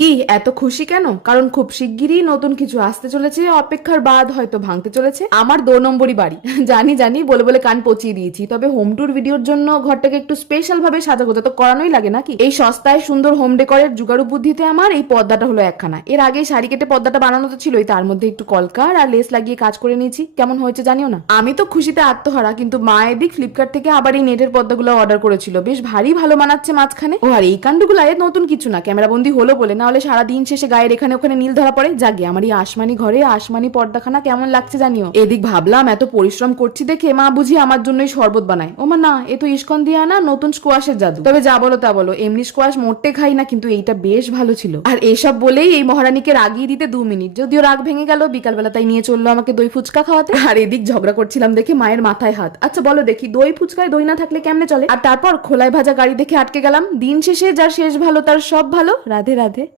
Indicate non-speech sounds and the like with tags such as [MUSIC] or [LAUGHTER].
কি, এত খুশি কেন? কারণ খুব শিগগিরই নতুন কিছু আসতে চলেছে, অপেক্ষার বাদ হয়তো ভাঙতে চলেছে। আমার দো নম্বরই বাড়ি। [LAUGHS] জানি জানি, বলে বলে কান পচিয়ে দিয়েছি। তবে হোম ট্যুর ভিডিওর জন্য ঘরটাকে একটু স্পেশাল ভাবে সাজাগোজা তো করানোই লাগে নাকি? এই সস্তায় সুন্দর হোম ডেকোরের জুগাড়ু বুদ্ধিতে আমার এই পর্দাটা হলো একখানা। এর আগে শাড়ি কেটে পর্দাটা বানানো তো ছিলই, তার মধ্যে একটু কলকার আর লেস লাগিয়ে কাজ করে নিয়েছি। কেমন হয়েছে জানিও না? আমি তো খুশিতে আত্মহারা, কিন্তু মা এদিক ফ্লিপকার্ট থেকে আবার এই নেটের পর্দাগুলো অর্ডার করেছিল। বেশ ভারী ভালো মানাচ্ছে মাঝখানে। ও আর এই কাণ্ডগুলো নতুন কিছু না ক্যামেরা বন্দি হলো বলে না হলে সারা দিন শেষে গায়ের এখানে ওখানে নীল ধরা পড়ে? জাগে আমার এই আসমানি ঘরে আসমানি পর্দাখানা কেমন লাগছে জানিও? এদিক ভাবলাম, এত পরিশ্রম করছি দেখে মা বুঝি আমার জন্যই শরবত বানায়। ও মা না, এ তো ইস্কন দিয়ে আনা, নতুন স্কোয়াশের জাদু। তবে যা বলো তা বলো, এমনি স্কোয়াশ মোটে খাই না, কিন্তু এইটা বেশ ভালো ছিল। আর এসব বলেই এই মহারানীকে রাগিয়ে দিতে দু মিনিট। যদিও রাগ ভেঙে গেল, বিকালবেলা তাই নিয়ে চলল আমাকে দই ফুচকা খাওয়াতে। আর এদিক ঝগড়া করছিলাম দেখে মায়ের মাথায় হাত। আচ্ছা বলো দেখি, দই ফুচকায় দই না থাকলে কেমনে চলে? আর তারপর খোলায় ভাজা গাড়ি দেখে আটকে গেলাম। দিন শেষে যার শেষ ভালো, তার সব ভালো। রাধে রাধে।